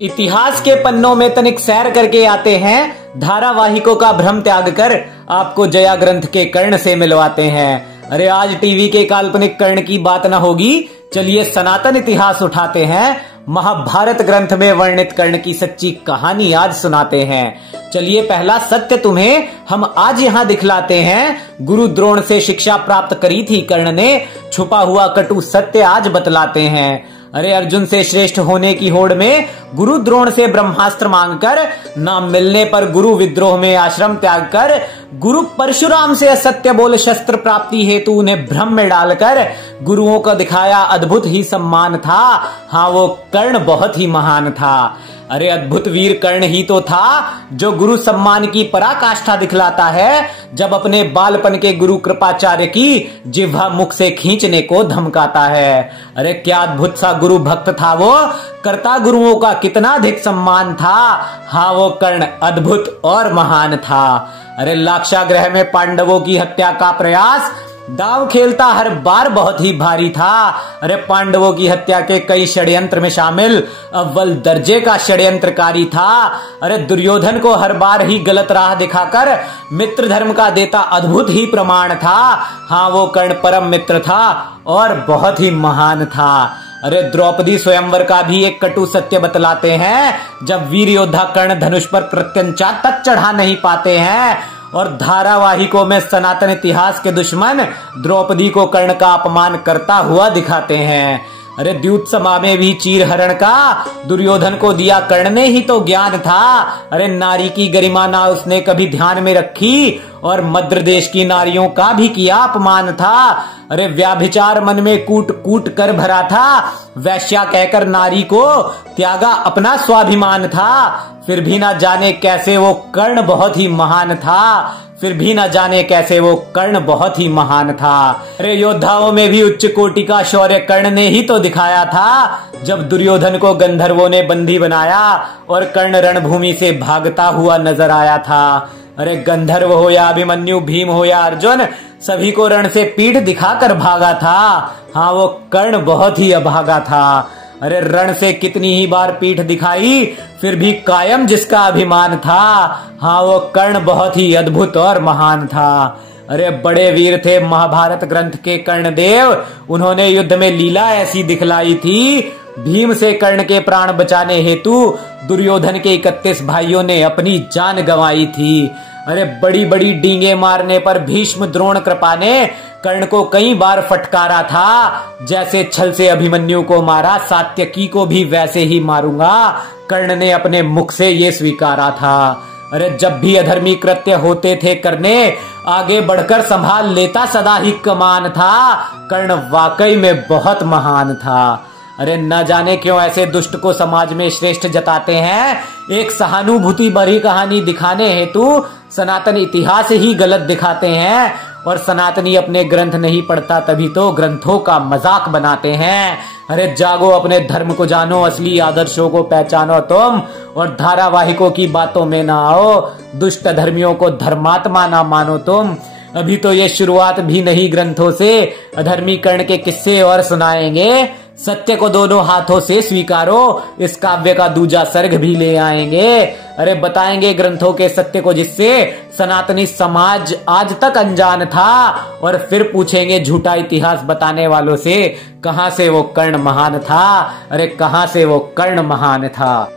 इतिहास के पन्नों में तनिक सैर करके आते हैं, धारावाहिकों का भ्रम त्याग कर आपको जया ग्रंथ के कर्ण से मिलवाते हैं। अरे आज टीवी के काल्पनिक कर्ण की बात ना होगी, चलिए सनातन इतिहास उठाते हैं, महाभारत ग्रंथ में वर्णित कर्ण की सच्ची कहानी आज सुनाते हैं। चलिए पहला सत्य तुम्हें हम आज यहाँ दिखलाते हैं। गुरु द्रोण से शिक्षा प्राप्त करी थी कर्ण ने, छुपा हुआ कटु सत्य आज बतलाते हैं। अरे अर्जुन से श्रेष्ठ होने की होड़ में गुरु द्रोण से ब्रह्मास्त्र मांगकर, नाम मिलने पर गुरु विद्रोह में आश्रम त्याग कर, गुरु परशुराम से असत्य बोल शस्त्र प्राप्ति हेतु उन्हें भ्रम में डालकर गुरुओं का दिखाया अद्भुत ही सम्मान था। हाँ वो कर्ण बहुत ही महान था। अरे अद्भुत वीर कर्ण ही तो था जो गुरु सम्मान की पराकाष्ठा दिखलाता है, जब अपने बालपन के गुरु कृपाचार्य की जिह्वा मुख से खींचने को धमकाता है। अरे क्या अद्भुत सा गुरु भक्त था वो, करता गुरुओं का कितना अधिक सम्मान था। हाँ वो कर्ण अद्भुत और महान था। अरे लाक्षागृह में पांडवों की हत्या का प्रयास दांव खेलता हर बार बहुत ही भारी था। अरे पांडवों की हत्या के कई षड्यंत्र में शामिल अव्वल दर्जे का षड्यंत्रकारी था। अरे दुर्योधन को हर बार ही गलत राह दिखाकर मित्र धर्म का देता अद्भुत ही प्रमाण था। हाँ वो कर्ण परम मित्र था और बहुत ही महान था। अरे द्रौपदी स्वयंवर का भी एक कटु सत्य बतलाते हैं, जब वीर योद्धा कर्ण धनुष पर प्रत्यंचा तक चढ़ा नहीं पाते हैं और धारावाहिकों में सनातन इतिहास के दुश्मन द्रौपदी को कर्ण का अपमान करता हुआ दिखाते हैं। अरे द्यूत सभा में भी चीर हरण का दुर्योधन को दिया कर्ण ने ही तो ज्ञान था। अरे नारी की गरिमा ना उसने कभी ध्यान में रखी और मद्र देश की नारियों का भी किया अपमान था। अरे व्याभिचार मन में कूट कूट कर भरा था, वैश्या कहकर नारी को त्यागा अपना स्वाभिमान था। फिर भी ना जाने कैसे वो कर्ण बहुत ही महान था, फिर भी न जाने कैसे वो कर्ण बहुत ही महान था। अरे योद्धाओं में भी उच्च कोटि का शौर्य कर्ण ने ही तो दिखाया था, जब दुर्योधन को गंधर्वों ने बंदी बनाया और कर्ण रणभूमि से भागता हुआ नजर आया था। अरे गंधर्व हो या अभिमन्यु, भीम हो या अर्जुन, सभी को रण से पीठ दिखाकर भागा था। हाँ वो कर्ण बहुत ही अभागा था। अरे रण से कितनी ही बार पीठ दिखाई, फिर भी कायम जिसका अभिमान था। हाँ वो कर्ण बहुत ही अद्भुत और महान था। अरे बड़े वीर थे महाभारत ग्रंथ के कर्णदेव, उन्होंने युद्ध में लीला ऐसी दिखलाई थी, भीम से कर्ण के प्राण बचाने हेतु दुर्योधन के 31 भाइयों ने अपनी जान गंवाई थी। अरे बड़ी बड़ी डींगे मारने पर भीष्म द्रोण कृपा ने कर्ण को कई बार फटकारा था, जैसे छल से अभिमन्यु को मारा सात्यकी को भी वैसे ही मारूंगा, कर्ण ने अपने मुख से ये स्वीकारा था। अरे जब भी अधर्मी कृत्य होते थे करने, आगे बढ़कर संभाल लेता सदा ही कमान था। कर्ण वाकई में बहुत महान था। अरे न जाने क्यों ऐसे दुष्ट को समाज में श्रेष्ठ जताते हैं, एक सहानुभूति भरी कहानी दिखाने हेतु सनातन इतिहास ही गलत दिखाते हैं और सनातनी अपने ग्रंथ नहीं पढ़ता तभी तो ग्रंथों का मजाक बनाते हैं। अरे जागो, अपने धर्म को जानो, असली आदर्शों को पहचानो तुम, और धारावाहिकों की बातों में ना आओ, दुष्ट धर्मियों को धर्मात्मा ना मानो तुम। अभी तो ये शुरुआत भी नहीं, ग्रंथों से अधर्मी कर्ण के किस्से और सुनाएंगे। सत्य को दोनों हाथों से स्वीकारो, इस काव्य का दूजा सर्ग भी ले आएंगे। अरे बताएंगे ग्रंथों के सत्य को जिससे सनातनी समाज आज तक अनजान था, और फिर पूछेंगे झूठा इतिहास बताने वालों से, कहां से वो कर्ण महान था। अरे कहां से वो कर्ण महान था।